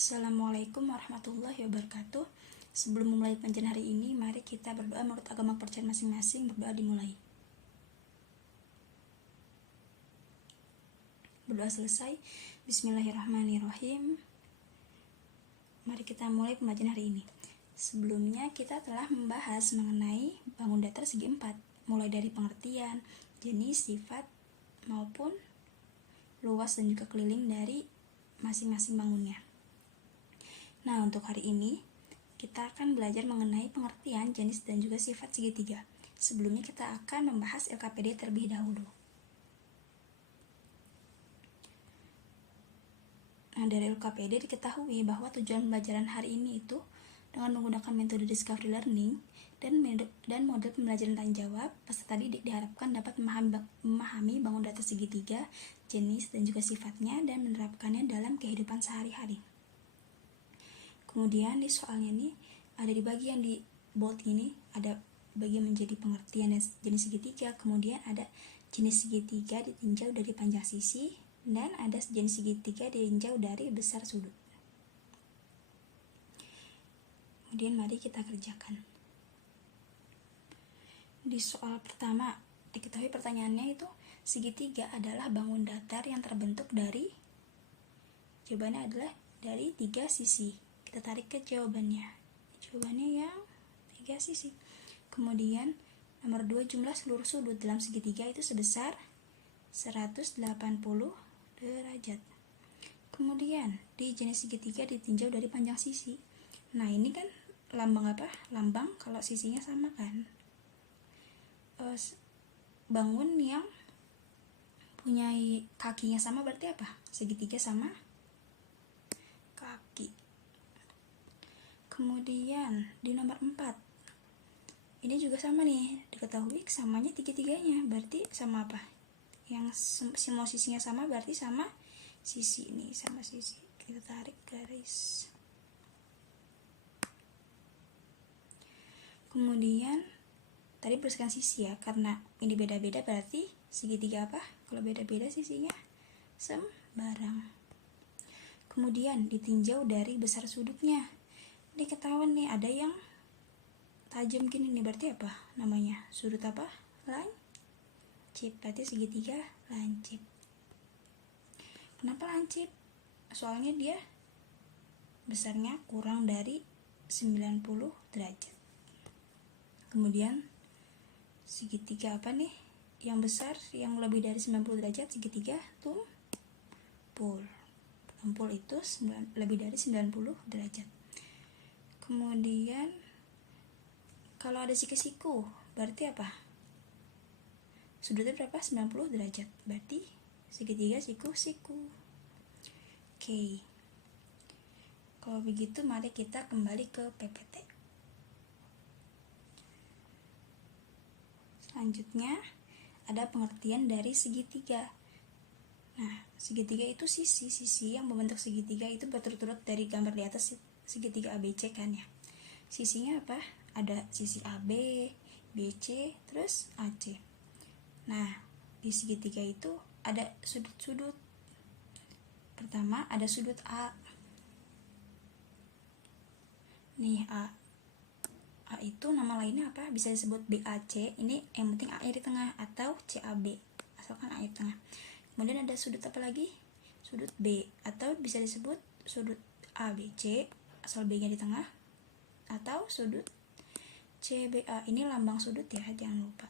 Assalamualaikum warahmatullahi wabarakatuh. Sebelum memulai pengajian hari ini, mari kita berdoa menurut agama kepercayaan masing-masing. Berdoa dimulai. Berdoa selesai. Bismillahirrahmanirrahim. Mari kita mulai pengajian hari ini. Sebelumnya kita telah membahas mengenai bangun datar segi 4, mulai dari pengertian, jenis, sifat, maupun luas dan juga keliling dari masing-masing bangunnya. Nah, untuk hari ini kita akan belajar mengenai pengertian, jenis, dan juga sifat segitiga. Sebelumnya kita akan membahas LKPD terlebih dahulu. Nah, dari LKPD diketahui bahwa tujuan pembelajaran hari ini itu dengan menggunakan metode discovery learning dan model pembelajaran tanya jawab, peserta didik diharapkan dapat memahami bangun datar segitiga, jenis, dan juga sifatnya, dan menerapkannya dalam kehidupan sehari-hari. Kemudian di soalnya ini ada di bagian di bold ini ada bagian menjadi pengertian dan jenis segitiga, kemudian ada jenis segitiga ditinjau dari panjang sisi, dan ada jenis segitiga ditinjau dari besar sudut. Kemudian mari kita kerjakan. Di soal pertama diketahui pertanyaannya itu segitiga adalah bangun datar yang terbentuk dari, jawabannya adalah dari 3 sisi. Kita tarik ke jawabannya yang 3 sisi. Kemudian nomor 2, jumlah seluruh sudut dalam segitiga itu sebesar 180 derajat. Kemudian di jenis segitiga ditinjau dari panjang sisi. Nah, ini kan lambang apa? Lambang kalau sisinya sama kan. Bangun yang punya kakinya sama berarti apa? Segitiga sama kaki. Kemudian di nomor 4 ini juga sama nih, diketahui samanya tiga-tiganya, berarti sama apa? Yang semua sisinya sama berarti sama sisi ini, sama sisi. Kita tarik garis. Kemudian tadi berdasarkan sisi ya, karena ini beda-beda berarti segitiga apa? Kalau beda-beda sisinya sembarang. Kemudian ditinjau dari besar sudutnya. Ini ketahuan nih, ada yang tajam gini nih, berarti apa namanya? Sudut apa? Lancip. Berarti segitiga lancip. Kenapa lancip? Soalnya dia besarnya kurang dari 90 derajat. Kemudian segitiga apa nih? Yang besar, yang lebih dari 90 derajat, segitiga tumpul. Tumpul itu lebih dari 90 derajat. Kemudian kalau ada siku-siku berarti apa? Sudutnya berapa? 90 derajat. Berarti segitiga siku-siku. Oke. Kalau begitu mari kita kembali ke PPT. Selanjutnya ada pengertian dari segitiga. Nah, segitiga itu sisi yang membentuk segitiga itu berturut-turut dari gambar di atas, segitiga ABC kan ya. Sisinya apa? Ada sisi AB, BC, terus AC. Nah, di segitiga itu ada sudut-sudut. Pertama ada sudut A. Nih A itu nama lainnya apa? Bisa disebut BAC. Ini yang penting A-nya di tengah, atau CAB asalkan A di tengah. Kemudian ada sudut apa lagi? Sudut B, atau bisa disebut sudut ABC asal B-nya di tengah, atau sudut CBA. Ini lambang sudut ya, jangan lupa.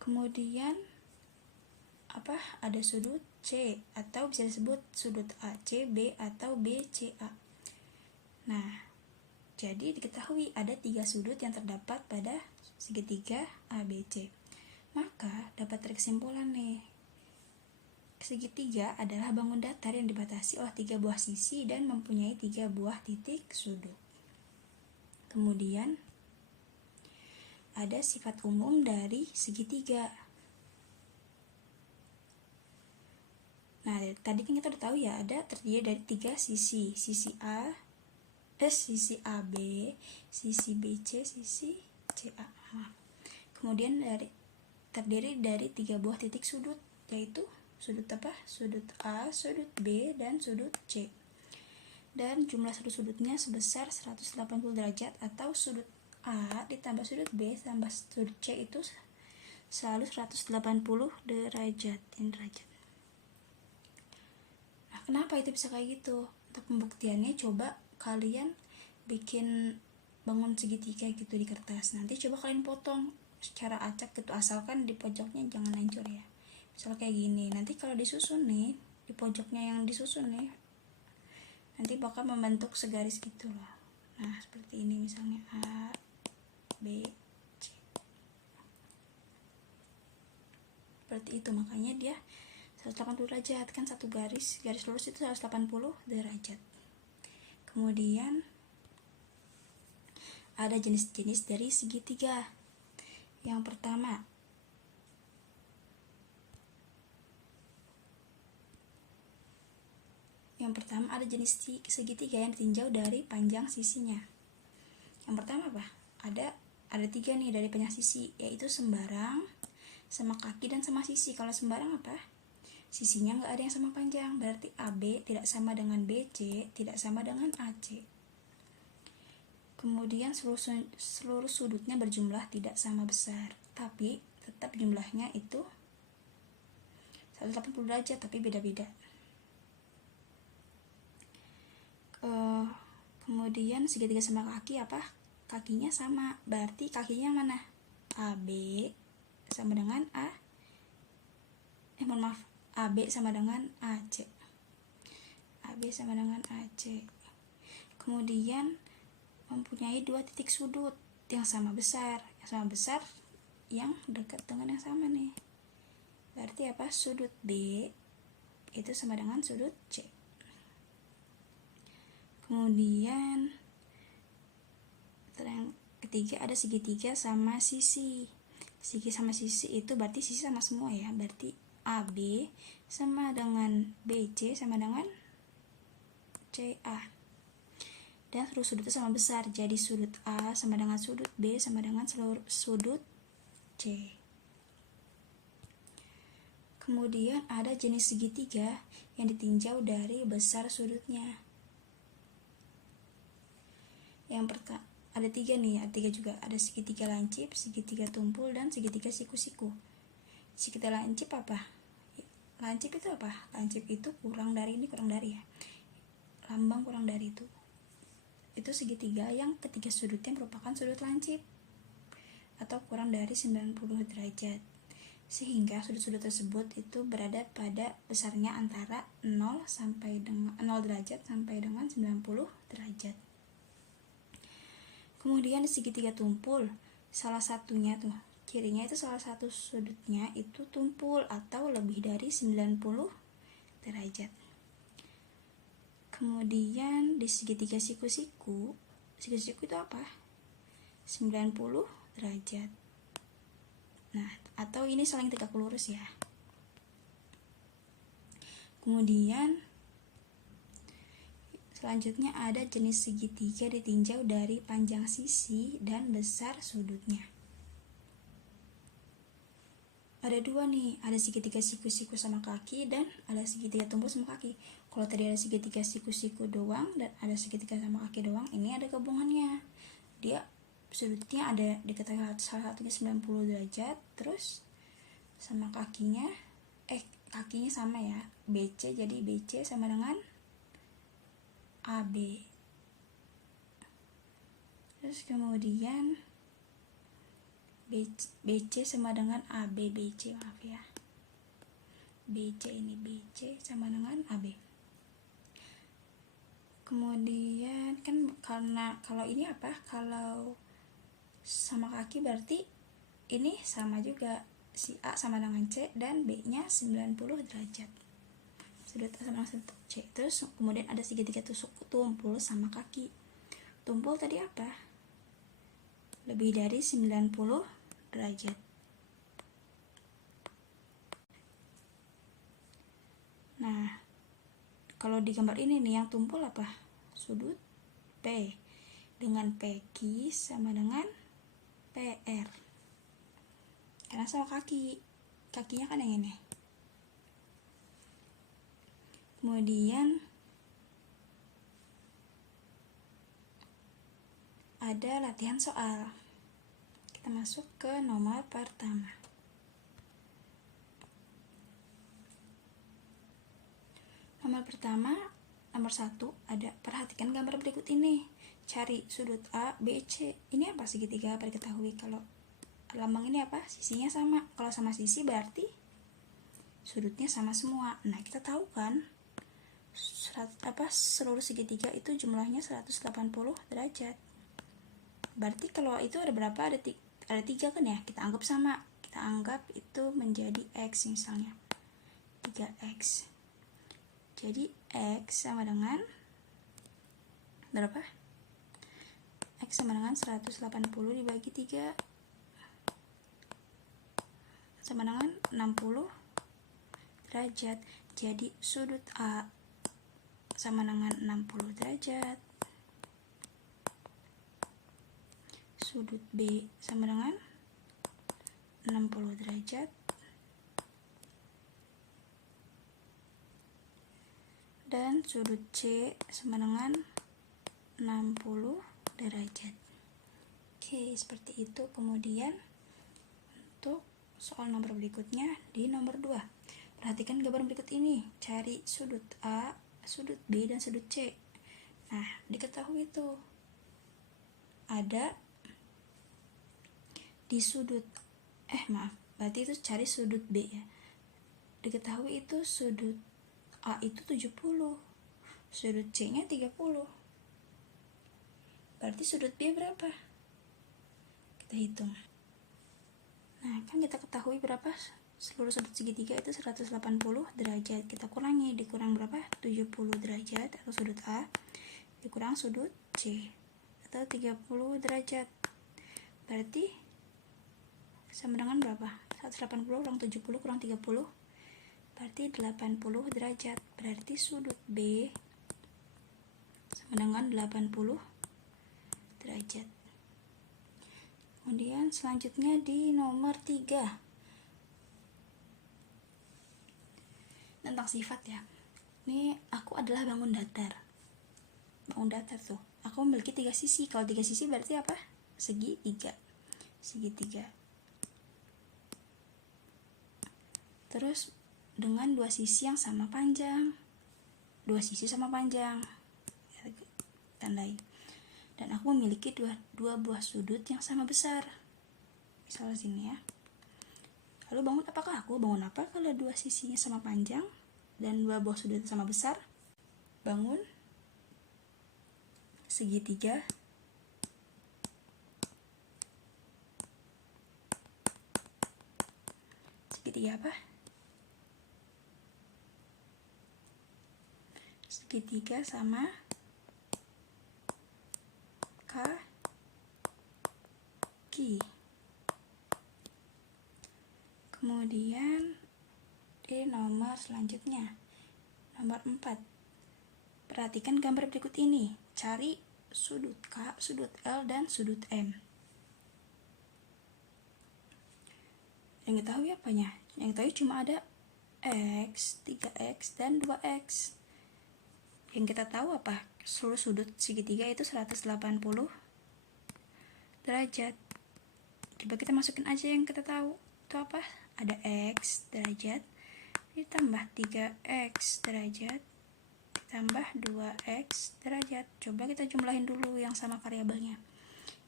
Kemudian apa? Ada sudut C, atau bisa disebut sudut ACB atau BCA. Nah, jadi diketahui ada 3 sudut yang terdapat pada segitiga ABC. Maka dapat tarik kesimpulan nih, segitiga adalah bangun datar yang dibatasi oleh 3 buah sisi dan mempunyai 3 buah titik sudut. Kemudian ada sifat umum dari segitiga. Nah, tadi kan kita udah tahu ya, ada terdiri dari 3 sisi. Sisi sisi AB, sisi BC, sisi CA. Kemudian terdiri dari 3 buah titik sudut, yaitu sudut apa? Sudut A, sudut B, dan sudut C. dan jumlah sudut-sudutnya sebesar 180 derajat, atau sudut A ditambah sudut B tambah sudut C itu selalu 180 derajat. Nah, kenapa itu bisa kayak gitu? Untuk pembuktiannya coba kalian bikin bangun segitiga gitu di kertas. Nanti coba kalian potong secara acak gitu, asalkan di pojoknya jangan hancur ya. Misalnya kayak gini. Nanti kalau disusun nih, di pojoknya yang disusun nih, nanti bakal membentuk segaris gitu loh. Nah, seperti ini misalnya A, B, C. Seperti itu, makanya dia 180 derajat, kan satu garis lurus itu 180 derajat. Kemudian ada jenis-jenis dari segitiga. Yang pertama, ada jenis segitiga yang ditinjau dari panjang sisinya. Yang pertama apa? Ada 3 nih dari panjang sisi, yaitu sembarang, sama kaki, dan sama sisi. Kalau sembarang apa? Sisinya nggak ada yang sama panjang, berarti AB tidak sama dengan BC, tidak sama dengan AC. Kemudian seluruh sudutnya berjumlah tidak sama besar, tapi tetap jumlahnya itu 180 derajat, tapi beda-beda. Kemudian segitiga sama kaki apa? Kakinya sama, berarti kakinya mana? AB sama dengan AB sama dengan AC. AB sama dengan AC. Kemudian mempunyai 2 titik sudut yang sama besar. Yang dekat dengan yang sama nih. Berarti apa? Sudut B itu sama dengan sudut C. Kemudian yang ketiga ada segitiga sama sisi. Segi sama sisi itu berarti sisi sama semua ya. Berarti AB sama dengan BC sama dengan CA. Dan seluruh sudutnya sama besar. Jadi sudut A sama dengan sudut B sama dengan seluruh sudut C. Kemudian ada jenis segitiga yang ditinjau dari besar sudutnya. Yang pertama ada 3 nih, ada 3 juga. Ada segitiga lancip, segitiga tumpul, dan segitiga siku-siku. Segitiga lancip apa? Lancip itu apa? Lancip itu kurang dari ya. Lambang kurang dari itu. Itu segitiga yang ketiga sudutnya merupakan sudut lancip atau kurang dari 90 derajat. Sehingga sudut-sudut tersebut itu berada pada besarnya antara 0 derajat sampai dengan 90 derajat. Kemudian di segitiga tumpul, salah satunya tuh, cirinya itu salah satu sudutnya itu tumpul atau lebih dari 90 derajat. Kemudian di segitiga siku-siku itu apa? 90 derajat. Nah, atau ini saling tegak lurus ya. Kemudian selanjutnya ada jenis segitiga ditinjau dari panjang sisi dan besar sudutnya. Ada 2 nih, ada segitiga siku-siku sama kaki dan ada segitiga tumpul sama kaki. Kalau tadi ada segitiga siku-siku doang dan ada segitiga sama kaki doang, ini ada gabungannya. Dia sudutnya ada diketahui salah satunya 90 derajat, terus sama kakinya sama ya, BC, jadi BC sama dengan AB. Terus kemudian BC sama dengan AB, BC, maaf ya. BC ini BC sama dengan AB. Kemudian kan karena kalau ini apa? Kalau sama kaki berarti ini sama juga. Si A sama dengan C dan B-nya 90 derajat. Sudut A sama sudut C. Terus kemudian ada segitiga tumpul sama kaki. Tumpul tadi apa? Lebih dari 90 derajat. Nah, kalau di gambar ini nih yang tumpul apa? Sudut P dengan PQ sama dengan PR. Karena sama kakinya kan yang ini. Kemudian ada latihan soal. Kita masuk ke nomor pertama. Nomor pertama, nomor 1, ada perhatikan gambar berikut ini. Cari sudut A, B, C. Ini apa segitiga? Apa diketahui kalau lambang ini apa? Sisinya sama. Kalau sama sisi berarti sudutnya sama semua. Nah, kita tahu kan seluruh segitiga itu jumlahnya 180 derajat. Berarti kalau itu ada berapa? Ada 3 kan ya? Kita anggap sama. Kita anggap itu menjadi X misalnya. 3X. Jadi X sama dengan berapa? X sama dengan 180 dibagi 3 sama dengan 60 derajat. Jadi sudut A sama dengan 60 derajat. Sudut B sama dengan 60 derajat. Dan sudut C sama dengan 60 derajat. Oke, seperti itu. Kemudian untuk soal nomor berikutnya di nomor 2. Perhatikan gambar berikut ini. Cari sudut A, sudut B, dan sudut C. Nah, diketahui itu ada di sudut berarti itu cari sudut B ya. Diketahui itu sudut A itu 70, sudut C nya 30. Berarti sudut B berapa? Kita hitung. Nah, kan kita ketahui berapa? Seluruh sudut segitiga itu 180 derajat. Kita kurangi, dikurang berapa? 70 derajat atau sudut A, dikurang sudut C atau 30 derajat. Berarti sama dengan berapa? 180 kurang 70 kurang 30, berarti 80 derajat. Berarti sudut B sama dengan 80 derajat. Kemudian selanjutnya di nomor 3, tentang sifat ya. Ini aku adalah bangun datar. Bangun datar tuh, aku memiliki 3 sisi. Kalau 3 sisi berarti apa? Segitiga. Terus dengan 2 sisi yang sama panjang. 2 sisi sama panjang. Tandai. Dan aku memiliki dua buah sudut yang sama besar. Misalnya sini ya. Lalu apakah aku bangun apa kalau 2 sisinya sama panjang dan 2 buah sudut sama besar? Bangun segitiga apa? Segitiga sama kaki. Kemudian di nomor selanjutnya, nomor 4, perhatikan gambar berikut ini. Cari sudut K, sudut L, dan sudut M. Yang diketahui apanya? Yang diketahui cuma ada X, 3X, dan 2X. Yang kita tahu apa? Seluruh sudut segitiga itu 180 derajat. Coba kita masukin aja yang kita tahu. Itu apa? Ada X derajat ditambah 3X derajat ditambah 2X derajat. Coba kita jumlahin dulu yang sama variabelnya.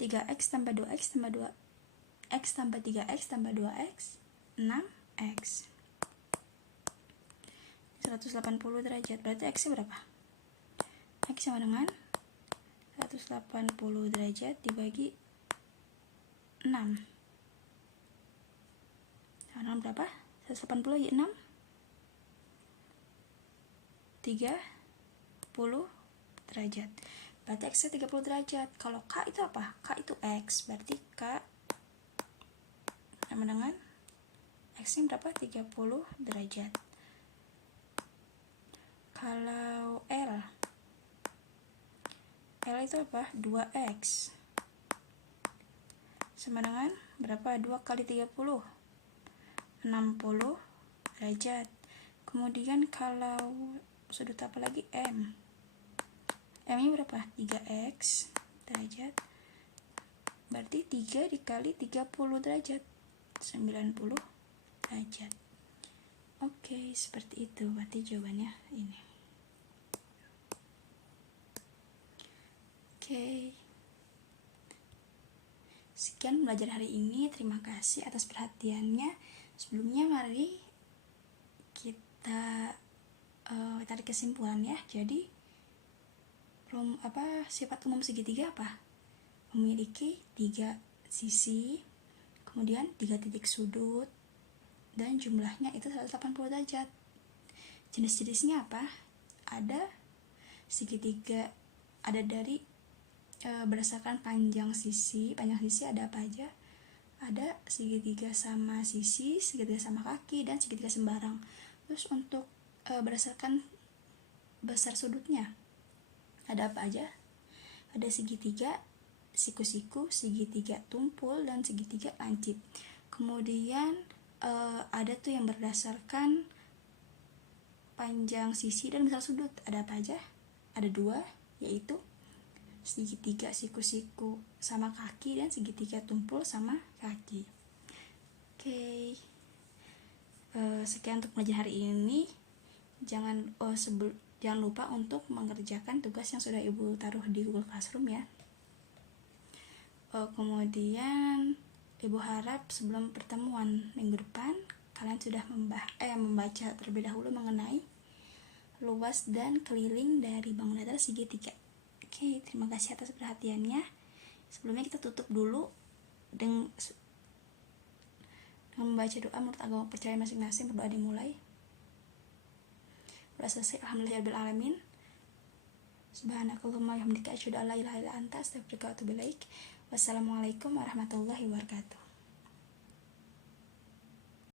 3X tambah 2X tambah 2X tambah 3X tambah 2X 6X. 180 derajat. Berarti X nya berapa? X sama dengan 180 derajat dibagi 6. Sama dengan berapa? 180 bagi 6 30 derajat. Berarti X nya 30 derajat. Kalau K itu apa? K itu X. Berarti K sama dengan X nya berapa? 30 derajat. Kalau L itu apa? 2X sama dengan berapa? 2 kali 30 60 derajat. Kemudian kalau sudut apa lagi? M nya berapa? 3X derajat berarti 3 dikali 30 derajat, 90 derajat. Oke, seperti itu berarti jawabannya ini. Oke, sekian belajar hari ini, terima kasih atas perhatiannya. Sebelumnya mari kita tarik kesimpulan ya. Jadi sifat umum segitiga apa? Memiliki 3 sisi, kemudian 3 titik sudut, dan jumlahnya itu 180 derajat. Jenis-jenisnya apa? Ada segitiga, ada dari berdasarkan panjang sisi ada apa aja? Ada segitiga sama sisi, segitiga sama kaki, dan segitiga sembarang. Terus untuk berdasarkan besar sudutnya ada apa aja? Ada segitiga, siku-siku, segitiga tumpul, dan segitiga lancip. Kemudian ada tuh yang berdasarkan panjang sisi dan besar sudut. Ada apa aja? Ada 2, yaitu segitiga siku-siku sama kaki dan segitiga tumpul sama kaki. Oke. Sekian untuk pelajaran hari ini. Jangan lupa untuk mengerjakan tugas yang sudah Ibu taruh di Google Classroom ya. Kemudian Ibu harap sebelum pertemuan minggu depan kalian sudah membaca terlebih dahulu mengenai luas dan keliling dari bangunan datar segitiga. Oke, terima kasih atas perhatiannya. Sebelumnya kita tutup dulu dengan membaca doa menurut agama percaya masing-masing. Berdoa dimulai. Udah selesai. Alhamdulillahirabbil alamin. Subhanakallahumma wa bihamdika asyhadu an la ilaha illa anta astaghfiruka wa atubu ilaik. Wassalamualaikum warahmatullahi wabarakatuh.